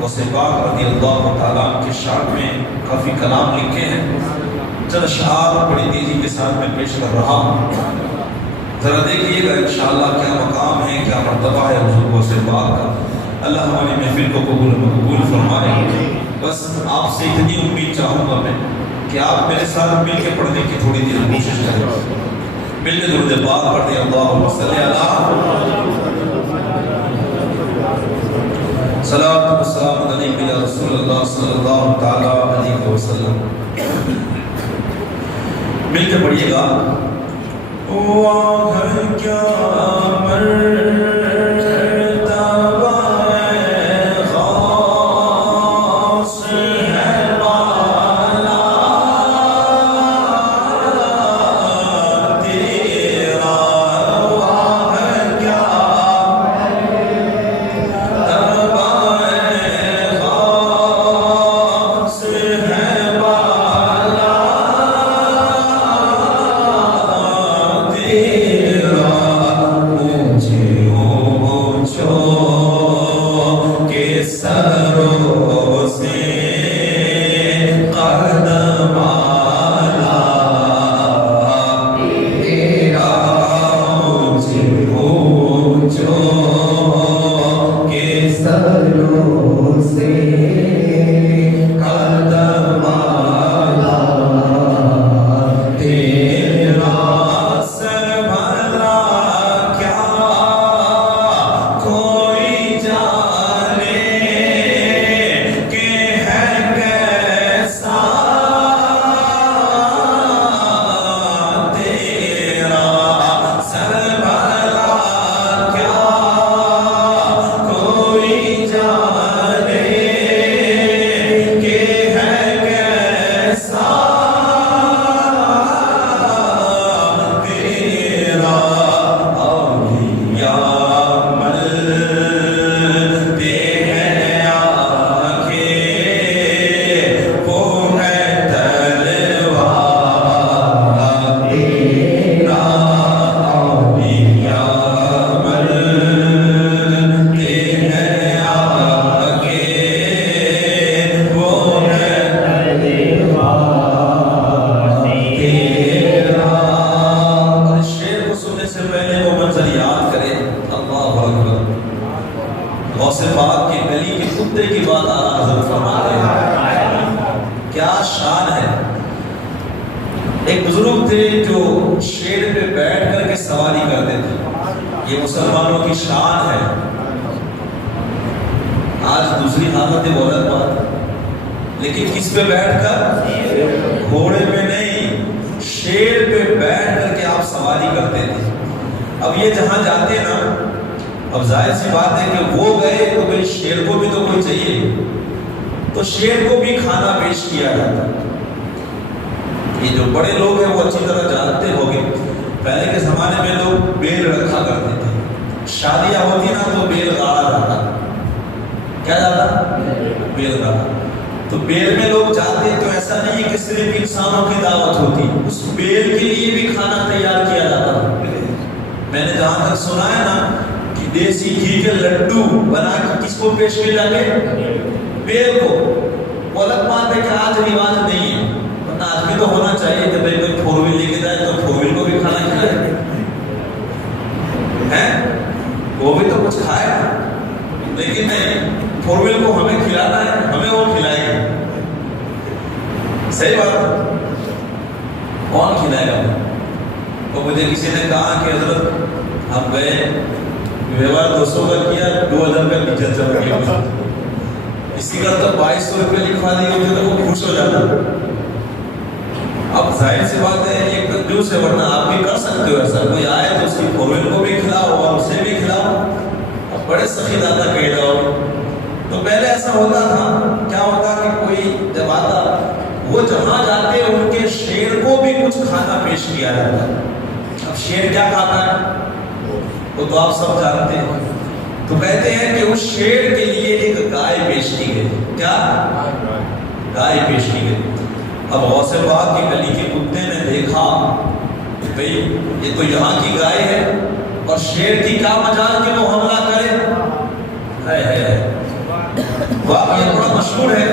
غوث پاک رضی اللہ تعالیٰ کے شان میں کافی کلام لکھے ہیں، چند اشعار بڑی تیزی کے ساتھ میں پیش کر رہا ہوں، ذرا دیکھیے گا انشاءاللہ کیا مقام ہے، کیا مرتبہ ہے حضور غوث پاک کا۔ اللہ ہماری محفل کو قبول مقبول فرمائے۔ بس آپ سے اتنی امید چاہوں گا میں کہ آپ میرے ساتھ مل کے پڑھنے کی تھوڑی دیر کوشش کریں، مل کے درود پاک پڑھتے ہیں۔ اللہم صلی علی صلاۃ و سلام علیک یا رسول اللہ صلی اللہ تعالی علیہ وسلم۔ مل کے پڑھیے گا۔ واہ کیا اب غوث پاک کی گلی کے کتے نے دیکھا کہ بھئی یہ تو یہاں کی گائے ہے اور شیر کی کیا مجال کہ وہ حملہ کرے. واقعہ بڑا مشہور ہے.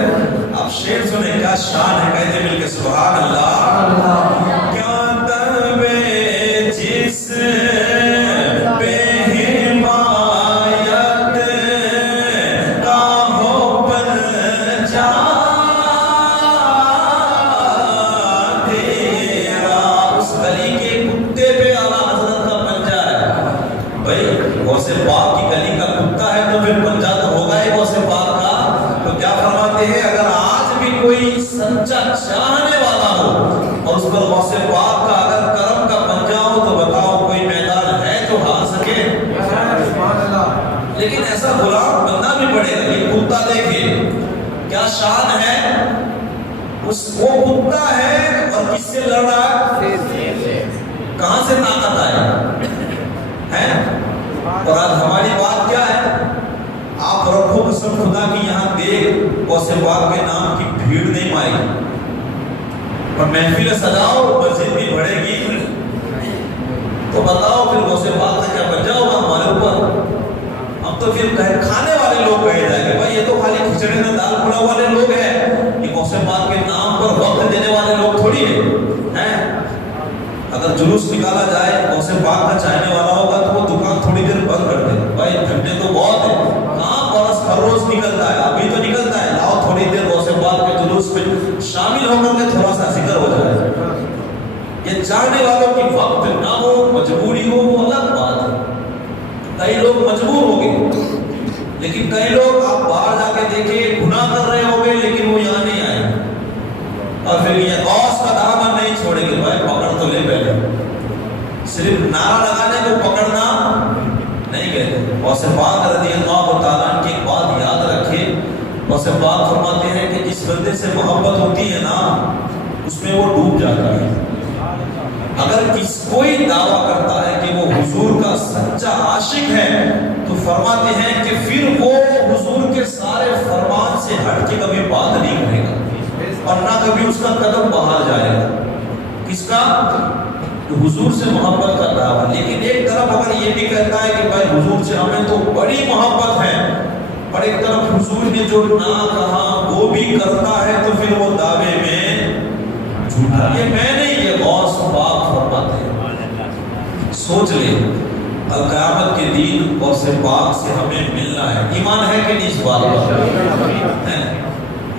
آپ شعر سنیں کیا شان ہے, کہتے مل کے سبحان اللہ. کیا طلب جس پہ حمایت کا ہو پنجا تیرا, اس گلی کے کتے پہ اعلیٰ حضرت کا پنجا ہے. بھائی غوث پاک کی گلی کا کتا ہے تو پھر پنجا تو ہوگا ہی غوث پاک کا. تو کیا فرماتے ہیں, اگر آج بھی کوئی سچا چاہنے والا ہو اور اس پر غوث پاک کا اگر کرم کا پنجا ہو تو بتاؤ کوئی میدان ہے جو ہار سکے؟ لیکن ایسا غلام بننا بھی پڑے گا. یہ کتا دیکھیں کیا شان ہے, وہ کتا ہے اور کس سے لڑ رہا ہے, کہاں سے طاقت آئے ہیں. اور آج ہماری بات کیا ہے, آپ رکھو قسم خدا کی یہاں دیکھ غوث پاک کے نام کی بھیڑ نہیں مائے گی, اور محفل سجاؤ مسجد بھی بڑھے گی, تو بتاؤ پھر غوث پاک کا کیا بچا ہوگا ہمارے اوپر. ہم تو پھر کھانے والے لوگ کہے جائیں گے, بھائی یہ تو خالی کھچڑے میں دال پلاؤ والے لوگ ہیں, یہ غوث پاک کے نام پر وقت دینے والے لوگ تھوڑی ہیں. اگر جلوس نکالا جائے غوث پاک کا چاہنے والا ہوگا تو وہ دکان تھوڑی دیر بند کر دے, بھائی گھنٹے تو بہت ہے, کہاں برس ہر روز نکلتا ہے, ابھی تو نکلتا ہے, لاؤ تھوڑی دیر غوث پاک کے جلوس میں شامل ہو کر کے تھوڑا سا ذکر ہو جائے. یہ چاہنے والوں کی وقت نہ ہو, مجبوری ہو, وہ الگ بات ہے. کئی لوگ مجبور ہو گئے, لیکن کئی لوگ آپ باہر جا کے دیکھیں گناہ کر رہے ہو گے لیکن وہ یہاں نہیں آئے, اور پھر یہ غوث کا دامن نہیں چھوڑیں گے. بھائی پکڑ تو لے پہلے, صرف نعرہ لگانے کو پکڑنا نہیں کہتے. غوث پاک رضی اللہ تعالیٰ عنہ کی ایک بات یاد رکھے, غوث پاک فرماتے ہیں کہ جس بندے سے محبت ہوتی ہے نا اس میں وہ ڈوب جاتا ہے. اگر کوئی دعویٰ کرتا ہے کہ وہ حضور کا سچا عاشق ہے تو فرماتے ہیں کہ پھر وہ حضور کے سارے فرمان سے ہٹ کے کبھی بات نہیں کرے گا, اور نہ کبھی اس کا قدم باہر جائے گا. کس کا؟ حضور سے محبت کر رہا ہے. لیکن ایک طرف اگر یہ بھی کہتا ہے کہ بھائی حضور سے ہمیں تو بڑی محبت ہے, اور ایک طرف حضور نے جو نہ کہا وہ بھی کرتا ہے, تو پھر وہ دعوے میں جھوٹا. یہ میں نہیں, یہ غوث پاک فرماتے ہیں. سوچ لیں القیامت کے دن غوث پاک سے ہمیں ملنا ہے. ایمان ہے کہ نہیں اس بات پر؟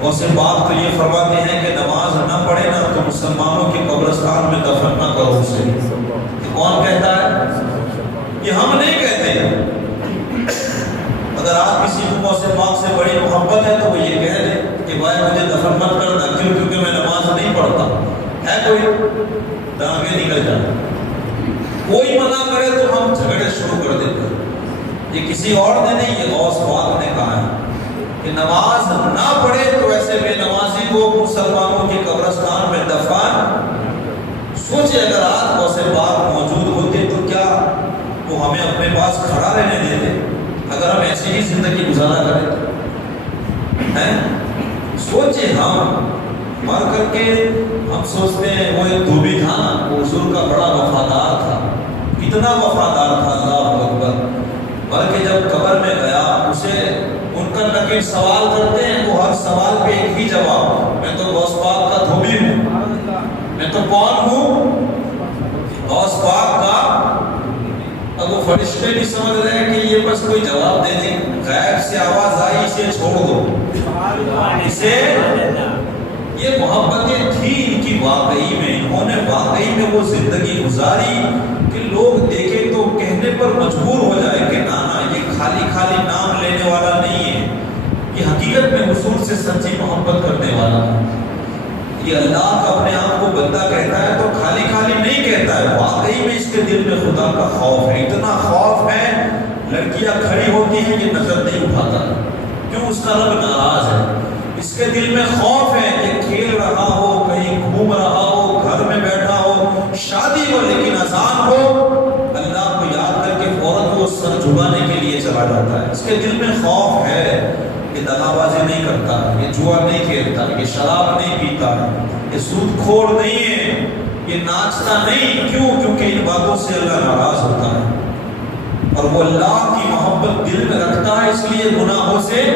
غوث پاک تو یہ فرماتے ہیں کہ نماز نہ پڑھے نا تو مسلمانوں کے قبرستان میں دفن نہ کرو اسے. یہ کون کہتا ہے؟ یہ ہم نہیں کہتے. اگر آپ کسی کو غوث پاک سے بڑی محبت ہے تو وہ یہ کہہ دے کہ بھائی مجھے دفن مت کرنا, کیوں؟ کیونکہ میں نماز نہیں پڑھتا. ہے کوئی؟ ٹانگیں نکل جائیں. کوئی منع کرے تو ہم جھگڑے شروع کر دیتے ہیں. یہ کسی اور نے نہیں, یہ غوث پاک نے کہا ہے کہ نماز نہ پڑھے تو ایسے بے نمازی کو مسلمانوں کے قبرستان میں دفن. سوچے اگر آج غوث پاک موجود ہوتے تو کیا وہ ہمیں اپنے پاس کھڑا رہنے دیتے اگر ہم ایسی ہی زندگی گزارا کریں؟ سوچے ہم مر کر کے ہم سوچتے ہیں وہ ایک دھوبی تھا نا, وہ حضور کا بڑا وفادار تھا, اتنا وفادار تھا, اللہ اکبر. بلکہ جب قبر میں گیا اسے ان کا نقیب سوال کرتے ہیں, وہ ہر سوال پہ ایک ہی جواب, میں تو غوث پاک کا دھوبی ہوں. میں تو کون ہوں؟ غوث پاک کا. اب وہ فرشتے بھی سمجھ رہے ہیں کہ یہ بس کوئی جواب دے دیں, غیب سے آواز آئی اسے چھوڑ دو, اسے. یہ محبتیں تھی ان کی واقعی میں, انہوں نے واقعی میں وہ زندگی گزاری کہ لوگ دیکھیں تو کہنے پر مجبور ہو جائے کہ نا یہ خالی خالی نام لینے والا نہیں ہے, یہ حقیقت میں حضور سے سچی محبت کرنے والا ہے. یہ اللہ کا اپنے آپ کو بندہ کہتا ہے تو خالی خالی نہیں کہتا ہے, واقعی میں اس کے دل میں خدا کا خوف ہے. اتنا خوف ہے لڑکیاں کھڑی ہوتی ہیں یہ نظر نہیں اٹھاتا, کیوں؟ اس کا رب ناراض ہے. اس کے دل میں خوف ہے کہ کھیل رہا ہو, کہیں گھوم رہا ہو, گھر میں بیٹھا ہو, شادی ہو, لیکن اذان ہو اللہ کو یاد کر کے فوراً وہ سر جھکانے کے لیے چلا جاتا ہے. اس کے دل میں خوف ہے. یہ دغا بازی نہیں کرتا, یہ جوا نہیں کھیلتا, یہ شراب نہیں پیتا, یہ سود خور نہیں ہے, یہ ناچتا نہیں. کیوں؟ کیونکہ ان باتوں سے اللہ ناراض ہوتا ہے, اور وہ اللہ کی محبت دل میں رکھتا ہے, اس لیے گناہوں سے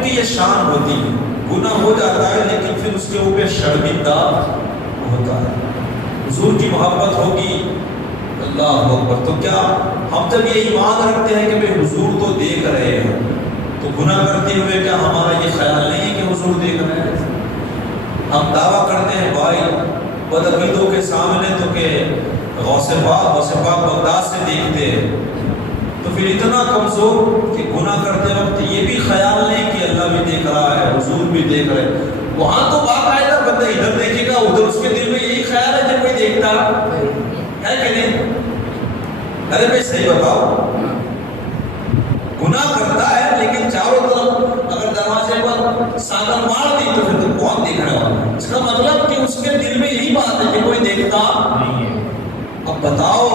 مومن کی یہ شان ہوتی ہے، گناہ ہو جاتا ہے لیکن پھر اس کے اوپر شرمندہ ہوتا ہے۔ حضور کی محبت ہوگی، اللہ اکبر، تو کیا ہم جب یہ ایمان رکھتے ہیں کہ بھئی حضور تو دیکھ رہے ہیں، تو گناہ کرتے ہوئے کیا ہمارا یہ خیال نہیں ہے کہ حضور دیکھ رہے ہیں؟ ہم دعویٰ کرتے ہیں بھائی بدعقیدوں کے سامنے تو کہ غوث پاک بغداد سے دیکھتے ہیں، تو پھر اتنا کمزور کہ گناہ کرتے وقت یہ بھی خیال نہیں کہ اللہ بھی دیکھ رہا ہے، حضور بھی دیکھ رہے ہیں۔ وہاں تو باقاعدہ بندہ ادھر دیکھے گا ادھر، اس کے دل میں یہی خیال ہے کہ کوئی دیکھتا ہے کہ نہیں؟ ارے بھائی صحیح بتاؤ، گناہ کرتا ہے لیکن چاروں طرف اگر دروازے پر ساگر مار دی تو پھر کون دیکھنے والا؟ اس کا مطلب کہ اس کے دل میں یہی بات ہے کہ کوئی دیکھتا نہیں ہے۔ اب بتاؤ،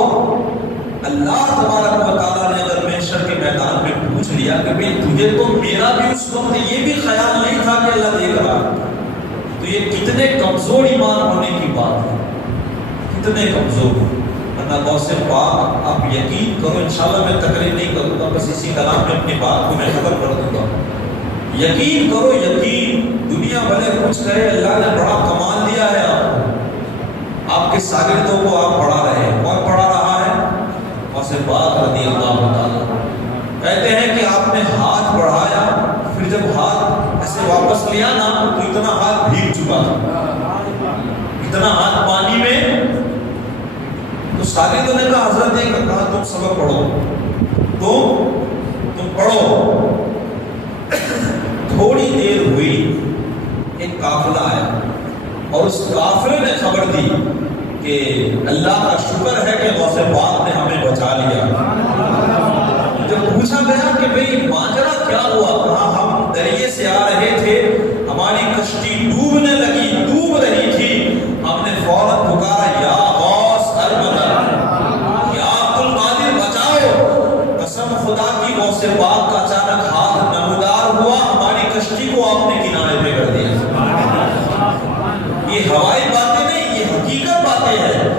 اللہ تبارک و تعالیٰ نے اگر محشر کے میدان میں پوچھ لیا کہ بھئی تجھے تو میرا بھی اس وقت یہ بھی خیال نہیں تھا کہ اللہ دیکھ رہا، تو یہ کتنے کمزور ایمان ہونے کی بات ہے، کتنے کمزور۔ اللہ غوث پاک، آپ یقین کرو، انشاءاللہ میں تقریر نہیں کروں گا، بس اسی کلام میں اپنی بات کو میں ختم کر دوں گا۔ یقین کرو، یقین، دنیا بھلے کچھ کہے، اللہ نے بڑا کمال دیا ہے آپ کو، آپ کے شاگردوں کو آپ پڑھا رہے ہیں، کون پڑھا رہا ہے؟ غوث پاک رضی اللہ تعالیٰ۔ کہتے ہیں کہ آپ نے ہاتھ بڑھایا، پھر جب ہاتھ ایسے واپس لیا نا تو اتنا ہاتھ بھیگ چکا تھا، اتنا ہاتھ پانی میں۔ تو شاگردوں نے کہا حضرت نے کہا تم سبق پڑھو، تم پڑھو۔ تھوڑی دیر ہوئی، ایک قافلہ آیا اور اس قافلے نے خبر دی کہ اللہ کا شکر ہے کہ غوث پاک نے ہمیں بچا لیا۔ جب پوچھا گیا کہ بھئی ماجرا کیا ہوا، کہا ہم دریا سے آ رہے تھے، ہماری کشتی ڈوبنے لگی، ڈوب رہی تھی، ہم نے فوراً پکارا یا غوث المدد، یا عبد القادر بچاؤ۔ قسم خدا کی غوث پاک کا اچانک ہاتھ نمودار ہوا، ہماری کشتی کو آپ نے کنارے پہ کر دیا۔ یہ ہوائی باتیں نہیں، یہ حقیقت باتیں ہیں۔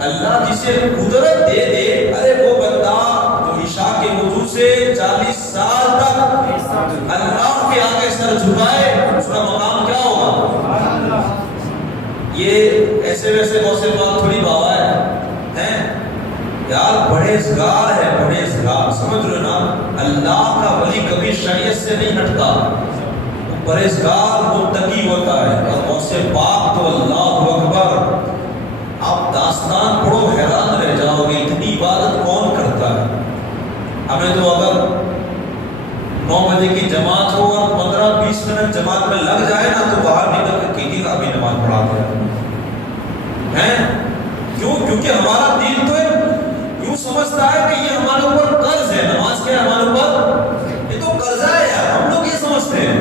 اللہ جسے قدرت دے دے، ارے وہ بندہ جو عشاء کے وضو سے 40 سال تک اللہ کے آگے سر جھکائے، اس کا مقام کیا ہوگا؟ یہ ایسے ویسے غوث پاک تھوڑی بابا ہے یار، پرہیزگار ہے، پرہیزگار، سمجھ لو نا، اللہ کا ولی کبھی شریعت سے نہیں ہٹتا، پرہیزگار متقی ہوتا ہے۔ اور غوث پاک تو اللہ اکبر، آپ داستان پڑھو حیران رہ جاؤ گے، اتنی عبادت کون کرتا ہے؟ ہمیں تو اگر 9 بجے کی جماعت ہو اور 15-20 منٹ جماعت میں لگ جائے نا تو باہر نکل کے کیجیے گا، ابھی نماز پڑھاتے ہیں۔ کیوں؟ کیونکہ ہمارا دین تو یوں سمجھتا ہے کہ یہ ہمارے اوپر قرض ہے، نماز کیا ہے ہمارے اوپر؟ یہ تو قرضہ ہے یار، ہم لوگ یہ سمجھتے ہیں۔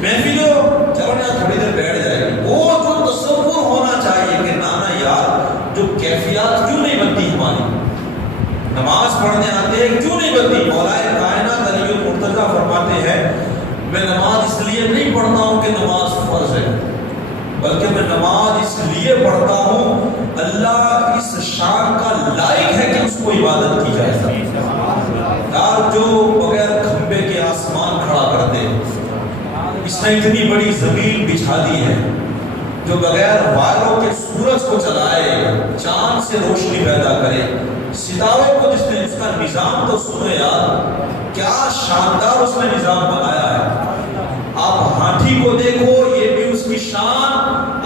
محفلوں چلو یار تھوڑی دیر بیٹھ جائے گی، وہ جو تصور ہونا چاہیے کہ نانا یار جو کیفیات کیوں نہیں بنتی ہماری، نماز پڑھنے آتے ہیں کیوں نہیں بنتی؟ مولا کائنات علی المرتضیٰ فرماتے ہیں میں نماز اس لیے نہیں پڑھتا ہوں کہ نماز فرض ہے، بلکہ میں نماز اس لیے پڑھتا ہوں اللہ اس شان کا لائق ہے کہ اس کو عبادت کی جائے۔ یار جو بغیر کھمبے کے آسمان کھڑا کر دے، اس نے اتنی بڑی زمین بچھا دی ہے، جو بغیر وائروں کے سورج کو چلائے، چاند سے روشنی پیدا کرے، ستاروں کو جس نے، اس کا نظام تو سنو یار، کیا شاندار اس نے نظام بنایا ہے۔ آپ ہاتھی کو دیکھو، یہ بھی اس کی شان،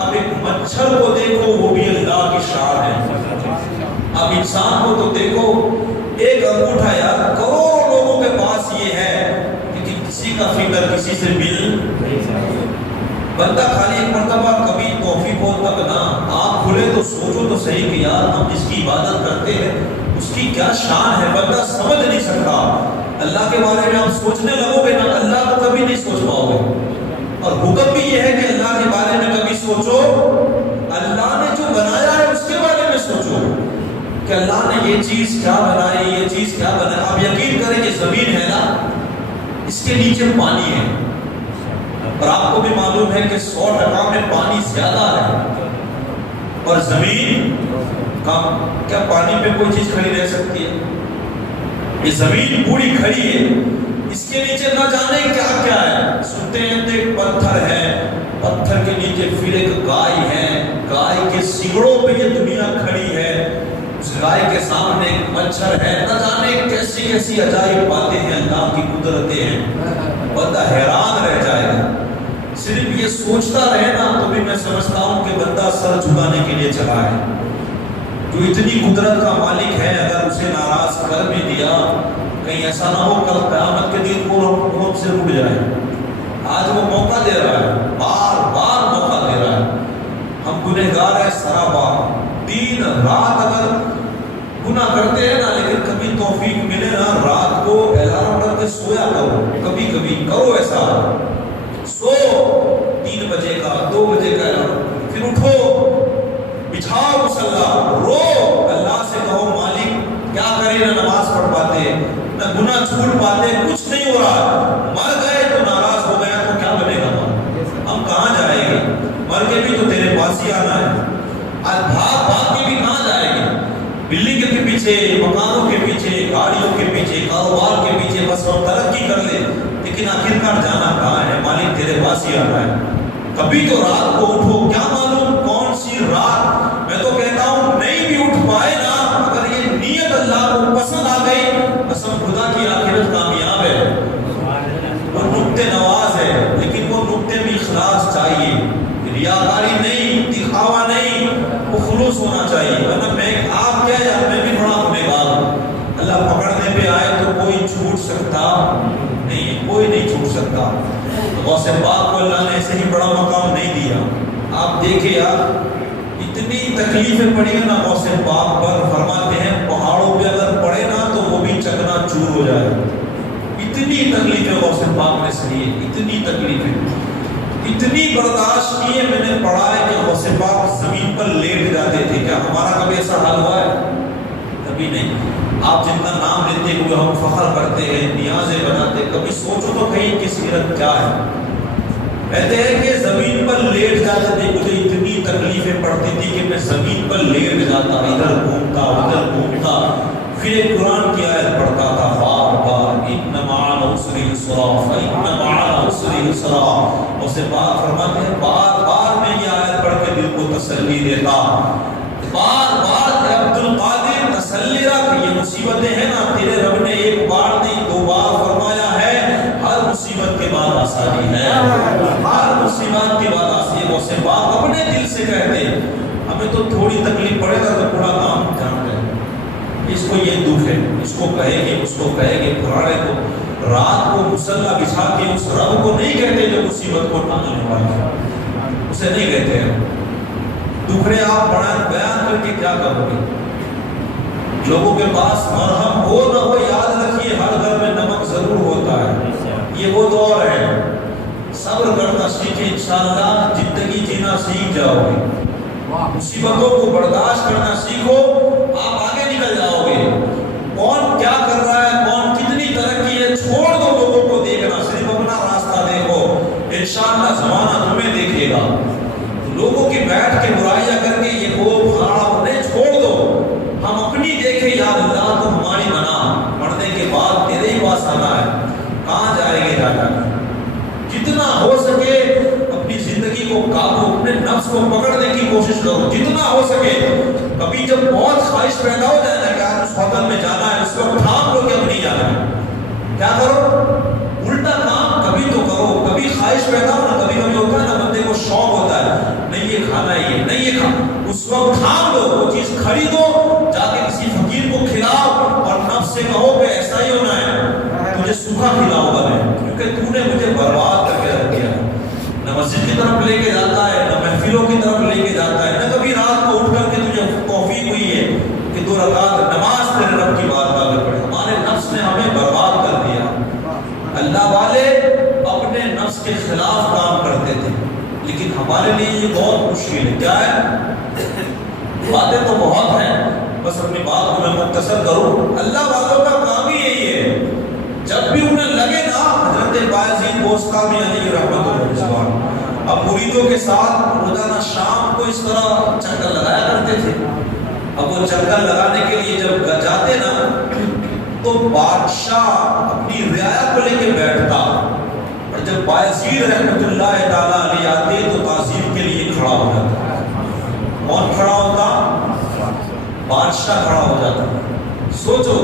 اب ایک مچھر کو دیکھو، وہ بھی اللہ کی شان ہے۔ اب انسان کو تو دیکھو، ایک انگوٹھا یار، کروڑوں لوگوں کے پاس یہ ہے، لیکن کسی کا فکر کسی سے مل، بندہ خالی ایک مرتبہ کبھی توفیق ہو تک نہ آنکھ کھلے تو سوچو تو صحیح کہ یار ہم جس کی عبادت کرتے ہیں اس کی کیا شان ہے، بندہ سمجھ نہیں سکتا۔ اللہ کے بارے میں آپ سوچنے لگو گے نا، اللہ کو کبھی نہیں سوچ پاؤ گے۔ اور حکم بھی یہ ہے کہ اللہ کے بارے میں کبھی سوچو، اللہ نے جو بنایا ہے اس کے بارے میں سوچو کہ اللہ نے یہ چیز کیا بنائی، یہ چیز کیا بنائی۔ آپ یقین کریں کہ زمین ہے نا، اس کے نیچے پانی ہے، اور آپ کو بھی معلوم ہے کہ 100% میں پانی زیادہ ہے اور زمین کم۔ کیا پانی پہ کوئی چیز کھڑی رہ سکتی ہے؟ یہ زمین پوری کھڑی ہے، اس کے نیچے نہ جانے کیا کیا ہے۔ سمجھے پھر ایک گائے ہے، گائے کے سینگڑوں پہ یہ دنیا کھڑی ہے، اس گائے کے سامنے ایک مچھر ہے، نہ جانے کیسی کیسی عجائب باتیں ہیں، اللہ کی قدرتیں ہیں، بندہ حیران رہ جائے گا۔ صرف یہ سوچتا رہے نا تو بھی میں سمجھتا ہوں کہ بندہ سر جھکانے کے لیے چلا ہے۔ جو اتنی قدرت کا مالک ہے اگر اسے ناراض کر بھی دیا، کہیں ایسا نہ ہو کل قیامت کے دن وہ ہم سے رک جائے۔ آج وہ موقع دے رہا ہے، بار بار موقع دے رہا ہے۔ ہم گنہگار ہیں سرابار، دن رات اگر گناہ کرتے ہیں نا، لیکن کبھی توفیق ملے نا رات کو الارم رکھ کے سویا کرو، کبھی کبھی کرو ایسا، سو 3 بجے کا 2 بجے کا الارم، پھر اٹھو، بچھاؤ مصلی، رو اللہ سے کہو مالک کیا کرے، نہ نماز پڑھ پاتے، نہ گناہ چھوڑ پاتے، کچھ نہیں ہو رہا، مر گئے تو ناراض ہو گیا تو کیا بنے گا، ہم کہاں جائیں گے، مر کے بھی تو تیرے پاس ہی آنا ہے، آج بھاگ بھاگ کے بھی کہاں جائیں گے، بلڈنگ کے پیچھے، مکانوں کے پیچھے، گاڑیوں کے پیچھے، کاروبار کے پیچھے، بس ہم ترقی کر لیں، لیکن آخرکار جانا کہاں ہے، مالک تیرے پاس ہی آنا ہے۔ کبھی تو رات کو اٹھو، کیا معلوم کون سی رات، میں تو کہتا ہوں نہیں بھی اٹھ پائے نا، اگر یہ نیت اللہ کو پسند آ گئی، قسم خدا کی آخرت کامیاب ہے، وہ نقطے نواز ہے، لیکن وہ نقطے میں اخلاص چاہیے، ریاکاری نہیں، دکھاوا نہیں، وہ خلوص ہونا چاہیے، ورنہ میں آپ کیا یار میں بھی بڑا گنہگار ہوں، اللہ پکڑنے پہ آئے تو کوئی چھوٹ سکتا نہیں، کوئی نہیں چھوٹ سکتا۔ غوث پاک کو اللہ نے ایسے ہی بڑا مقام نہیں دیا۔ آپ دیکھیں یار اتنی تکلیفیں پڑی ہیں نا غوث پاک پر، فرماتے ہیں پہاڑوں پہ اگر پڑے نا تو وہ بھی چکنا چور ہو جائے، اتنی تکلیفیں غوث پاک نے سنی ہے، اتنی تکلیفیں، اتنی برداشت کی ہے۔ میں نے پڑھا ہے کہ غوث پاک زمین پر لیٹ جاتے تھے، کیا ہمارا کبھی ایسا حال ہوا ہے؟ کبھی نہیں۔ آپ جتنا نام لیتے ہوئے ہم فخر کرتے ہیں، نیازیں بناتے، کبھی سوچو تو کہیں کی سیرت کیا ہے؟ کہتے ہیں کہ زمین پر لیٹ جاتے تھے، مجھے اتنی تکلیفیں پڑتی تھی کہ میں زمین پر لیٹ جاتا، ادھر گھومتا ادھر گھومتا، پھر ایک قرآن کی آیت پڑھتا تھا بار بار، ان مع العسر یسرا فإن مع العسر یسرا۔ اسے پاک فرماتے ہیں بار بار میں یہ آیت پڑھ کے دل کو تسلی دیتا، بار بار عبد القادر تسلی رکھ، یہ مصیبتیں ہیں نا تیرے رب نے ایک بار نہیں 2 بار فرمایا ہے، ہر مصیبت کے بعد آسانی ہے، ہر مصیبت کے بعد آسانی ہے۔ غوث پاک اپنے دل سے کہتے ہمیں تو تھوڑی تکلیف پڑے گا تو پورا کام جان گئے، اس کو یہ دکھ ہے، اس کو کہے گے، اس کو کہے گے، پرانے کو رات کو مصلی بچھا کے اس رب کو نہیں کہتے جو مصیبت کو ٹالنے والا ہے، اسے نہیں کہتے ہیں۔ دکھڑے آپ بیان کر کے کیا کرو گے؟ لوگوں کے پاس مرہم ہو نہ ہو، یاد رکھیے ہر گھر میں نمک ضرور ہوتا ہے، یہ وہ دور ہے، صبر کرنا سیکھیں، انشاءاللہ زندگی جینا سیکھ جاؤ گے، مصیبتوں کو برداشت کرنا سیکھو، آپ آگے نکل جاؤ گے۔ کون کیا کر رہا ہے، کون کتنی ترقی ہے، چھوڑ دو لوگوں کو دیکھنا، صرف اپنا راستہ دیکھو، انشاءاللہ زمانہ تمہیں دیکھے گا۔ لوگوں کی بیٹھ کے برائیاں کر کے یہ وہ پھاڑا نہیں، چھوڑ دو، ہم اپنی دیکھیں، یا اللہ تو ہماری بنا، پڑھنے کے بعد تیرے ہی پاس آنا ہے، کہاں جائیں گے جا کر؟ جتنا ہو سکے اپنی زندگی کو قابو، اپنے نفس کو پکڑنے کی کوشش کرو جتنا ہو سکے۔ کبھی جب بہت خواہش پیدا ہو جائے نا کہ آج اس ہوٹل میں جانا ہے، اس وقت ٹھان لو کہ اب نہیں جانا ہے، کیا کرو؟ الٹا کام کبھی تو کرو۔ کبھی خواہش پیدا ہو نا، کبھی کبھی ہوتا ہے نا بندے کو شوق ہوتا ہے، نہیں یہ کھانا ہے، یہ نہیں یہ کھانا، اس وقت ٹھان لو، وہ چیز خریدو، جا کے کسی فقیر کو کھلاؤ اور نفس سے کہو کہ ایسا ہی ہونا ہے، تجھے سوکھا کھلاؤں گا میں، کیونکہ تو نے مجھے برباد کر کے رکھ دیا۔ نہ مسجد کی طرف لے کے جاتا ہے، نہ محفلوں کی طرف لے کے جاتا ہے، نہ کبھی رات کو اٹھ کر کے تجھے توفیق ہوئی ہے کہ 2 رکعت نماز تیرے رب کی بارگاہ میں پڑھے۔ ہمارے نفس نے ہمیں برباد کر دیا۔ اللہ والے اپنے نفس کے خلاف کام کرتے تھے، لیکن ہمارے لیے یہ بہت مشکل ہے۔ کیا ہے؟ باتیں تو بہت ہیں، بس اپنی بات کو میں مختصر کروں۔ اللہ والوں کا کام ہی یہی ہے، جب بھی انہیں لگے نا، حضرت بایزید بوستامی علیہ رحمۃ اللہ اب مریدوں کے ساتھ روزانہ شام کو اس طرح چکر لگایا کرتے تھے۔ اب وہ چکر لگانے کے لیے جب جاتے نا تو بادشاہ اپنی رعایا کو لے کے بیٹھتا، جب بایزید رحمۃ اللہ تعالیٰ علیہ آتے تو تعظیم کے لیے کھڑا ہو جاتا. کون کھڑا ہوتا؟ بادشاہ کھڑا ہو جاتا. سوچو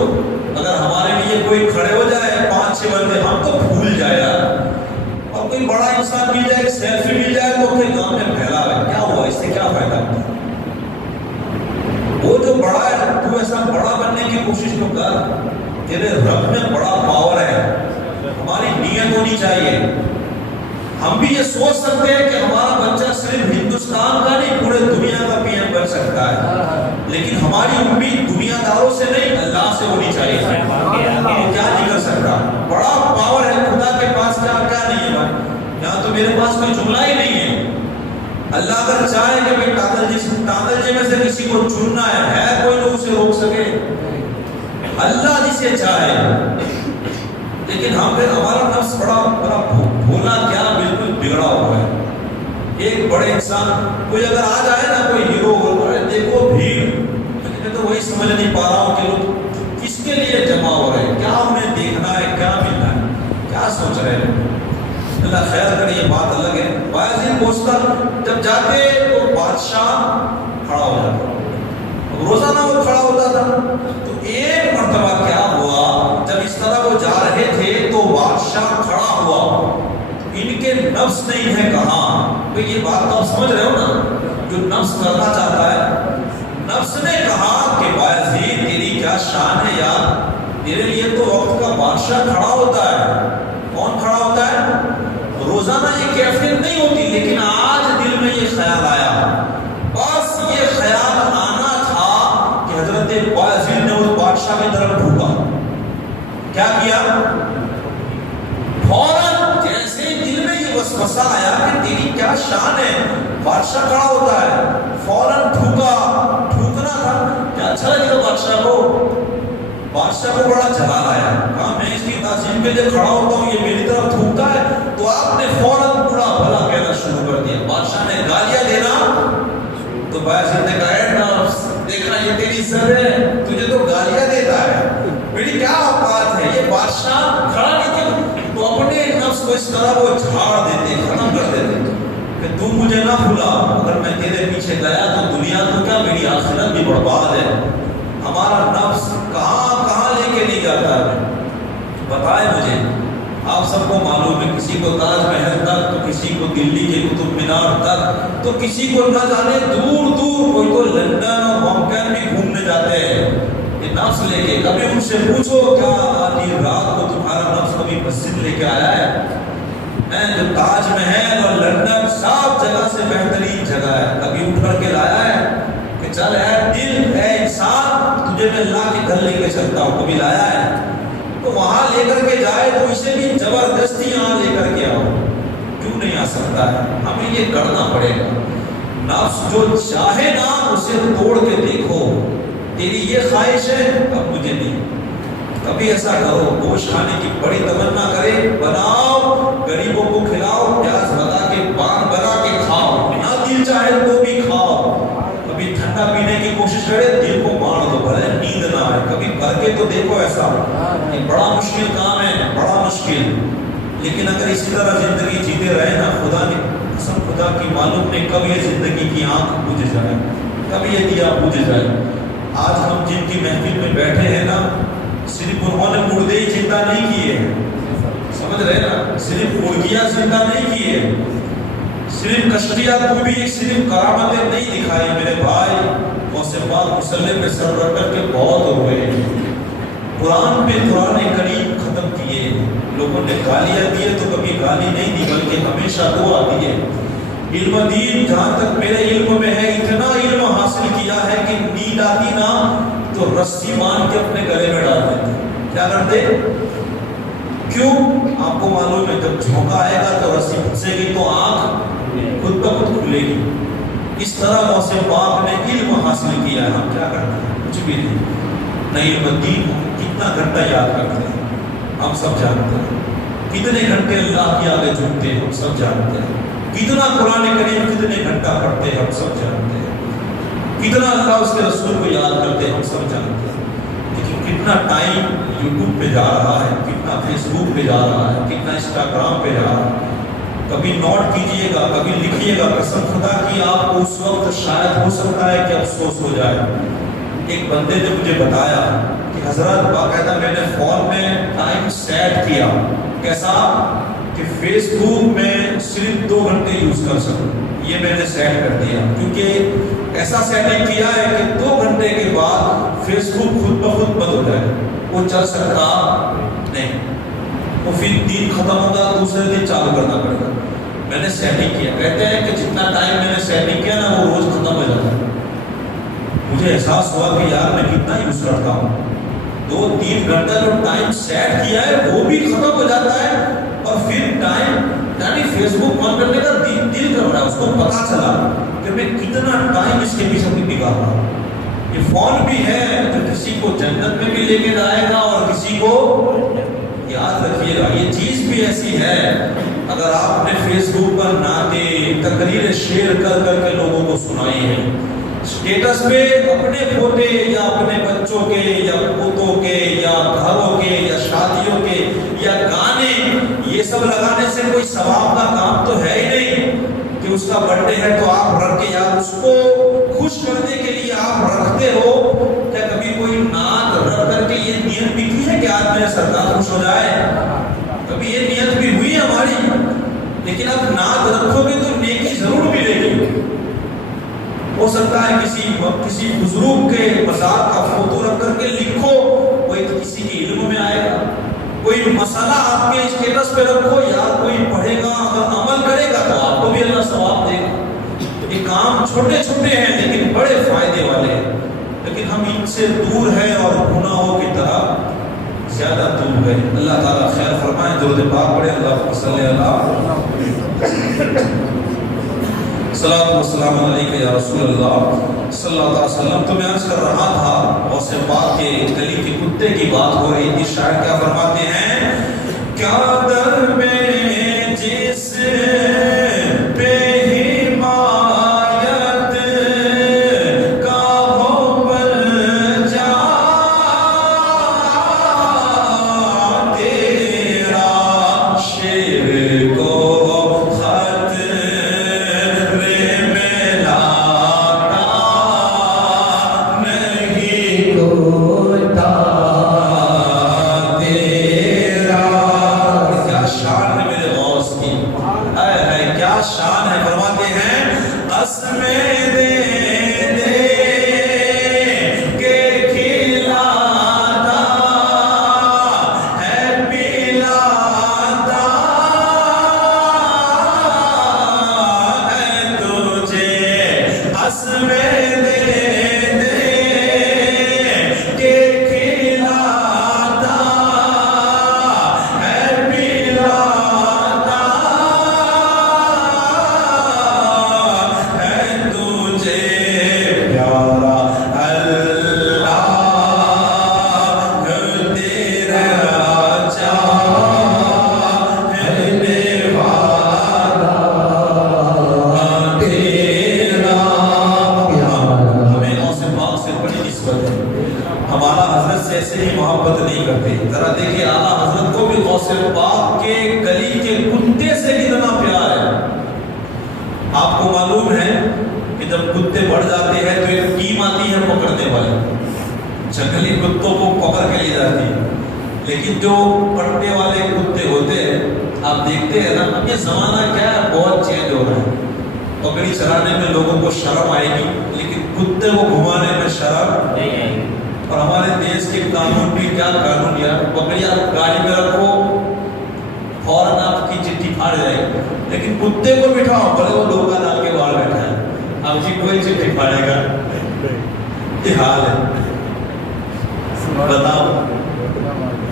اگر ہمارے لیے کوئی کھڑے ہو جائے 5-6 بندے, ہم تو بھول جائے یار, اور کوئی بڑا انسان مل جائے, سیلفی مل جائے تو پھر گاؤں میں پھیلا ہے, کیا ہوا, اس سے کیا فائدہ ہوتا ہے؟ وہ جو بڑا ہے تو ایسا بڑا بننے کی کوشش تو کر, تیرے رب میں بڑا پاور ہے. ہماری نیت ہونی چاہیے. ہم بھی یہ سوچ سکتے ہیں کہ ہمارا بچہ صرف ہندوستان کا نہیں پورے دنیا کا پی ایم بن سکتا ہے, لیکن ہماری امید دنیا داروں سے نہیں اللہ سے ہونی چاہیے. وہ کیا نہیں کر سکتا, بڑا پاور ہے خدا کے پاس, کیا نہیں ہے بھائی. یہاں تو میرے پاس کوئی جملہ ہی نہیں ہے. اللہ اگر چاہے کہ بھائی ٹاگل جی میں سے کسی کو چننا ہے کوئی لوگ اسے روک سکے؟ اللہ جسے چاہے. لیکن ہم پھر ہمارا نفس بڑا بھولا کیا بالکل بگڑا ہوا ہے. ایک بڑے انسان کوئی اگر آ جائے نا, کوئی ہیرو دیکھو بھیڑ, میں تو وہی سمجھ نہیں پا رہا ہوں کہ لوگ کس کے لیے جمع ہو رہے ہیں, کیا انہیں دیکھنا ہے, کیا ملنا ہے, کیا سوچ رہے ہیں. اللہ خیر کرے, یہ بات الگ ہے. بایزید بوستہ جب جاتے تو بادشاہ کھڑا ہو جاتا, روزانہ وہ کھڑا ہوتا تھا. تو ایک مرتبہ کیا ہوا, جب اس طرح وہ جا رہے تھے تو بادشاہ کھڑا ہوا. ان کے نفس نے انہیں کہا, بھئی یہ بات تو آپ سمجھ رہے ہو نا, جو نفس کرنا چاہتا ہے. نفس نے کہا کہ بایزید تیری کیا شان ہے یار, تیرے لیے تو وقت کا بادشاہ کھڑا ہوتا ہے. کون کھڑا ہوتا ہے؟ روزانہ یہ کیفیت نہیں ہوتی, لیکن آج دل میں یہ خیال آیا. بس یہ خیال آنا تھا کہ حضرت بایزید نے اس بادشاہ کی طرف ڈھوکا. کیا کیا؟ فوراً جیسے دل میں یہ وسوسہ آیا کہ تیری کیا شان ہے, بادشاہ کھڑا ہوتا ہے, فوراً ڈھوکا. ڈھوکنا تھا کیا اچھا لگا بادشاہ کو. بادشاہ کو بڑا جلال آیا, کہا میں اس کی تعظیم کے لیے کھڑا ہوتا ہوں, یہ میری طرف تھوکتا ہے. تو آپ نے فوراً برا بھلا کہنا شروع کر دیا. بادشاہ نے گالیاں دینا تو بایزید نے کہا دیکھنا یہ تیری عزت ہے, تجھے تو گالیاں دیتا ہے, میری کیا اوقات ہے. یہ بادشاہ کھڑا نہیں تھا تو اپنے نفس کو اس طرح وہ جھاڑ دیتے, ختم کر دیتے کہ تم مجھے نہ بھولا, اگر میں تیرے پیچھے گیا تو دنیا تو کیا میری آخرت بھی برباد ہے. ہمارا نفس کہاں کہاں لے کے نہیں جاتا ہے. بتائے مجھے, آپ سب کو معلوم ہے, کسی کو تاج محل تک, تو کسی کو دلی کے قطب مینار تک, تو کسی کو نہ جانے دور دور, کوئی تو لندن اور ہانگ کانگ بھی گھومنے جاتے ہیں یہ نفس لے کے. کبھی ان سے پوچھو کیا آدھی رات کو تمہارا نفس کبھی مسجد لے کے آیا ہے؟ جو تاج محل اور لندن سب جگہ سے بہترین جگہ ہے, کبھی اٹھ کر کے لایا ہے کہ چل اے دل اے انسان تجھے میں اللہ کے گھر لے کے چلتا ہوں, کبھی لایا ہے؟ تو وہاں لے کر کے جائے تو اسے بھی زبردستی یہاں لے کر کے آؤ, کیوں نہیں آ سکتا ہے. ہمیں یہ کرنا پڑے گا. نفس جو چاہے نا اسے توڑ کے دیکھو, تیری یہ خواہش ہے اب مجھے نہیں. کبھی ایسا کرو, گوشت کھانے کی بڑی تمنا کرے, بناؤ, غریبوں کو کھلاؤ, پیاز بتا کے پان بنا کے کھاؤ, نہ دل چاہے تو بھی کھاؤ. کبھی ٹھنڈا پینے کی کوشش کرے, دل کو مار دو, بھلے نیند نہ آئے. کبھی کر کے تو دیکھو ایسا, یہ بڑا مشکل کام ہے, بڑا مشکل. لیکن اگر اسی طرح زندگی جیتے رہے نا, خدا نے قسم خدا کی معلوم نہیں کب یہ زندگی کی آنکھ بجھ جائے, کب یہ دیا بجھ جائے. آج ہم جن کی محفل میں بیٹھے ہیں نا, صرف انہوں نے مردے ہی زندہ نہیں کیے, سمجھ رہے نا, صرف مرغیاں زندہ نہیں کیے, صرف کشتیاں کو بھی صرف کرامتیں نہیں دکھائی. میرے بھائی غوث پاک مسلح پہ سر رکھ کر کے بہت ہوئے, قرآن پہ قرآن کریم ختم کیے. لوگوں نے گالیاں دیے تو کبھی گالی نہیں دی بلکہ ہمیشہ دعا دیے. علم دین جہاں تک میرے علم میں ہے, اتنا علم حاصل کیا ہے کہ نیند آتی نا تو رسی باندھ کے اپنے گلے میں ڈال دیتے. کیا کرتے؟ کیوں؟ آپ کو معلوم ہے جب جھونکا آئے گا تو رسی پھنسے گی تو آنکھ خود بخود کھلے گی. اس طرح غوث پاک نے علم حاصل کیا ہے. ہم کیا کرتے ہیں؟ کچھ بھی نہیں. نہ علم دین کتنا گھنٹہ یاد کرتے ہیں ہم سب جانتے ہیں, کتنے گھنٹے اللہ کی آگے جھکتے ہیں ہم سب جانتے ہیں, کتنا قرآن کریم کتنے گھنٹہ پڑھتے ہیں ہم سب جانتے ہیں, کتنا اللہ اس کے رسول کو یاد کرتے ہیں ہم سب جانتے ہیں. لیکن کتنا ٹائم یوٹیوب پہ جا رہا ہے، کتنا فیس بک پہ جا رہا ہے، کتنا انسٹاگرام پہ جا رہا ہے. کبھی نوٹ کیجئے گا، کبھی لکھیے گا، قسم خدا کی آپ کو اس وقت شاید ہو سکتا ہے کہ افسوس ہو جائے. ایک بندے نے مجھے بتایا کہ حضرت باقاعدہ میں نے فون میں ٹائم سیٹ کیا. کیسا؟ کہ فیس بک میں صرف 2 گھنٹے یوز کر سکوں. یہ میں نے سیٹ کر دیا کیونکہ ایسا سیٹنگ کیا ہے کہ 2 گھنٹے کے بعد فیس بک خود بخود بند ہو جائے، وہ چل سکتا نہیں. تو پھر دن ختم ہوگا، دوسرے دن چالو کرنا پڑے گا. میں نے سیٹنگ کیا. کہتے ہیں کہ جتنا ٹائم میں نے سیٹنگ کیا نا وہ روز ختم ہو جاتا ہے. مجھے احساس ہوا کہ یار میں کتنا یوز کرتا ہوں. 2-3 گھنٹہ جو ٹائم سیٹ کیا ہے وہ بھی ختم ہو جاتا ہے. اور پھر ٹائم یعنی فیس بک آن کرنے کا دل کر رہا ہے. اس کو پتا چلا کہ میں کتنا ٹائم اس کے پیچھے نکال رہا ہوں. یہ فون بھی ہے جو کسی کو جنت میں بھی لے کے جائے گا اور کسی کو، یاد رکھیے گا یہ چیز بھی ایسی ہے. اگر آپ نے فیس بک پر نعتیں تقریریں شیئر کر کر کے لوگوں کو سنائی ہیں، اسٹیٹس پہ اپنے پوتے یا اپنے بچوں کے یا پوتوں کے یا گھروں کے یا شادیوں کے یا گانے، یہ سب لگانے سے کوئی ثواب کا کام تو ہے ہی نہیں. کہ اس کا برتھ ڈے ہے تو آپ رکھ کے یار اس کو خوش کرنے کے لیے آپ رکھتے ہو. کیا کبھی کوئی نعت رکھ کر کے یہ نیت بھی کی ہے کہ آج میرا سرکار خوش ہو جائے؟ کبھی یہ نیت بھی ہوئی ہے ہماری. لیکن اب نعت رکھو گے تو نیکی ضرور ملے گی. ہو سکتا ہے کسی بزرگ کے مزار کا فوٹو رکھ کر کے لکھو، کوئی کسی کے علم میں آئے گا. کوئی مسئلہ آپ کے اسٹیٹس پہ رکھو، یار کوئی پڑھے گا اگر عمل کرے گا تو آپ کو بھی اللہ ثواب دے گا. یہ کام چھوٹے چھوٹے ہیں لیکن بڑے فائدے والے ہیں. لیکن ہم ان سے دور ہیں اور گناہوں کی طرح زیادہ دور گئے. اللہ تعالیٰ خیر فرمائے. درود پاک پڑھے. اللہم صلی صلاۃ و سلام علیکہ یا رسول اللہ صلی اللہ علیہ وسلم. تو میں عرض کر رہا تھا غوث پاک کے گلی کے کتے کی بات ہو رہی تھی. شاعر کیا فرماتے ہیں؟ کیا در میں جس پہ جنگلی کتوں کو پکڑ کے لے جاتی ہے. لیکن جو پٹنے والے کتے ہوتے ہیں آپ دیکھتے ہیں نا، اب یہ زمانہ کیا ہے، بہت چینج ہو رہا ہے. پگڑی چلانے میں لوگوں کو شرم آئے گی لیکن کتے کو گھمانے میں شرم نہیں آئے گی. اور ہمارے دیش کے قانون بھی کیا قانون یار، پگڑی آپ گاڑی میں رکھو فوراً آپ کی چٹھی پھاڑ جائے گی. لیکن کتے کو بٹھاؤ بھلے وہ لوگ کا ڈال کے باہر بیٹھا ہے، آپ کی کوئی چٹھی پھاڑے گا. یہ حال ہے. بتاؤ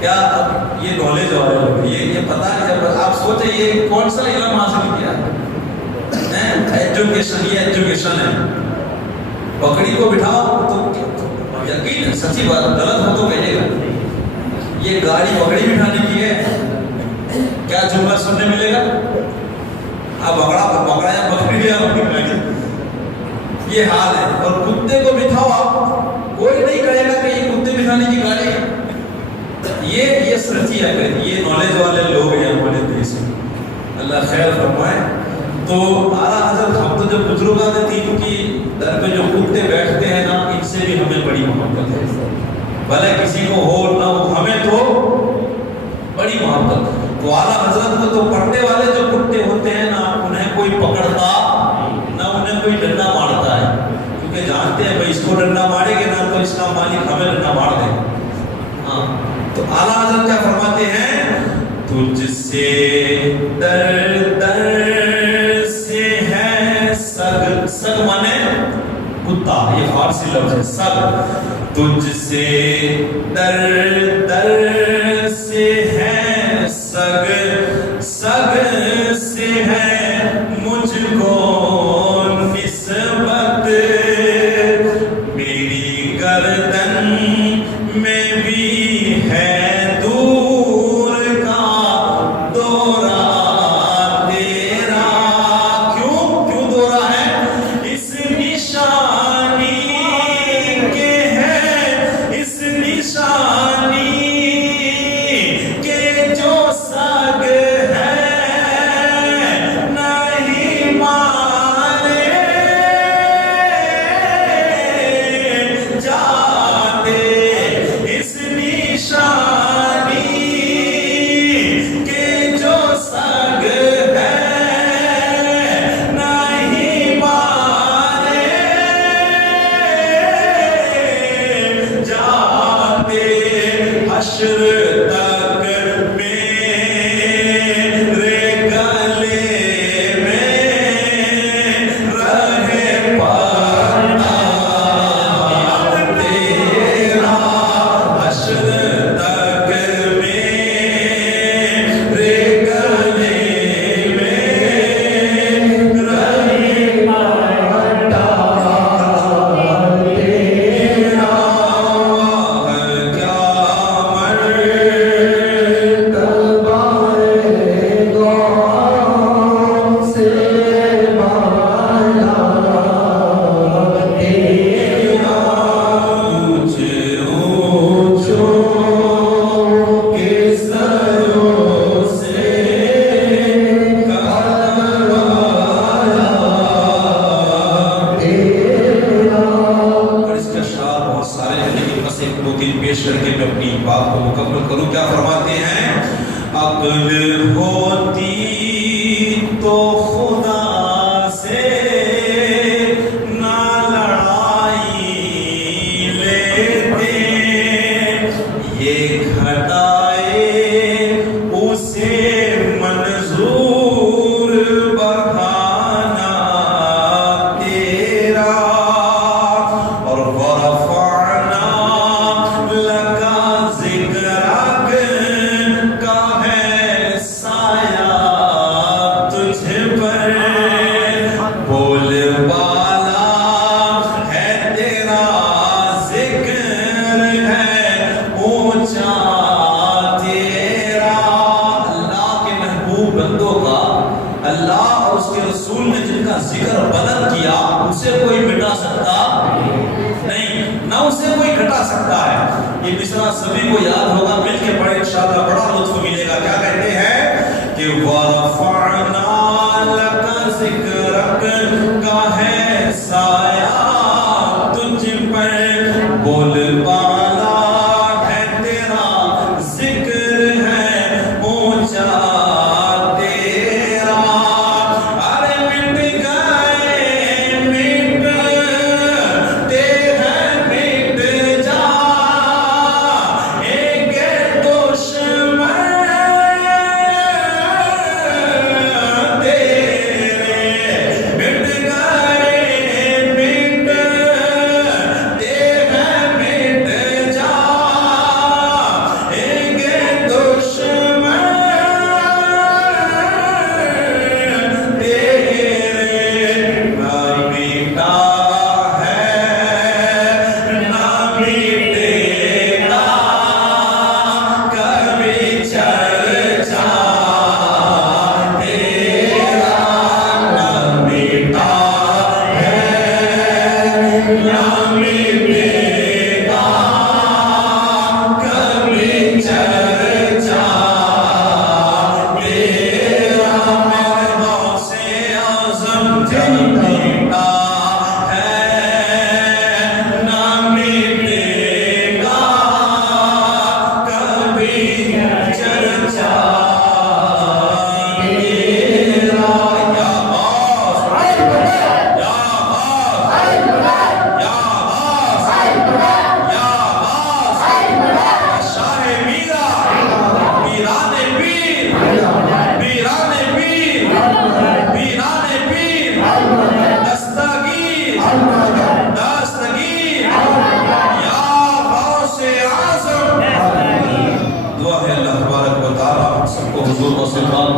کیا اب یہ نالج ہو رہا ہے، یہ پتا ہے. جب آپ سوچیں یہ کون سا علم حاصل کیا ہے، ایجوکیشن، یہ ایجوکیشن ہے. پکڑی کو بٹھاؤ تو یقین ہے سچی بات، غلط ہو تو کہیے گا. یہ گاڑی پکڑی بٹھانے کی ہے، کیا جملہ سننے ملے گا؟ آپ پکڑا یا پکڑی گیا، یہ حال ہے. اور کتے کو بٹھاؤ آپ، کوئی نہیں کہے گا کہ یہ کتے بٹھا چلانے کی گاڑی، یہ سچی ہے، یہ نالج والے لوگ ہیں ہمارے دیش میں، اللہ خیر فرمائے۔ تو اعلیٰ حضرت ہم تو جب بزرگان دین کی در پہ جو کتے بیٹھتے ہیں نا، ان سے بھی ہمیں بڑی محبت ہے، بھلے کسی کو ہو نہ ہو، ہمیں تو بڑی محبت۔ تو اعلیٰ حضرت کو تو پڑھنے والے جو کتے ہوتے ہیں نا، انہیں کوئی پکڑتا نہ انہیں کوئی ڈنڈا مارتا ہے، کیونکہ جانتے ہیں بھائی اس کو ڈنڈا مارے گے نا تو اس کا مالک ہمیں ڈنڈا مار دے۔ ہاں تو اعلیٰ حضرت کیا فرماتے ہیں، تجھ سے در در سے ہے سگ، سگ مانے کتا، یہ فارسی لفظ ہے سگ، تجھ سے در در سے ہے سگ، سگ سے ہے مجھ کو نسبت، میری گردن میں بھی ہے دور کا دورہ تیرا، کیوں دورہ ہے، اس نشانی کے ہے، اس نشانی کے جو سگ ہے نہیں مارے جاتے، اس نشانی کے جو سگ ہے نہیں مارے جاتے، حشر تک میرے گلے میں رہے پانا تیرا، حشر تک میرے گلے میں رہے پانا تیرا، کیا پیش کر کے میں اپنی بات کو مکمل کروں۔ کیا فرماتے ہیں، عقل ہوتی تو خدا سے نہ لڑائی لیتے، یہ گھٹائے اسے منظور بڑھانا تیرا، اور ورفعنا لکا ذکرک کا ہے سایہ تجھ پر، بول بالا ہے تیرا ذکر ہے اونچا تیرا۔ اللہ کے محبوب بندوں کا اللہ اور اس کے رسول نے جن کا ذکر بلند کیا، اسے کوئی مٹا سکتا نہیں، نہ اسے کوئی گھٹا سکتا ہے۔ یہ مصرع سبھی کو یاد ہوگا، مل کے پڑھیں انشاءاللہ بڑا لطف ملے گا۔ کیا کہتے ہیں کہ وَرَفَعْنَا لَكَ ذِكْرَكَ کا ہے سایہ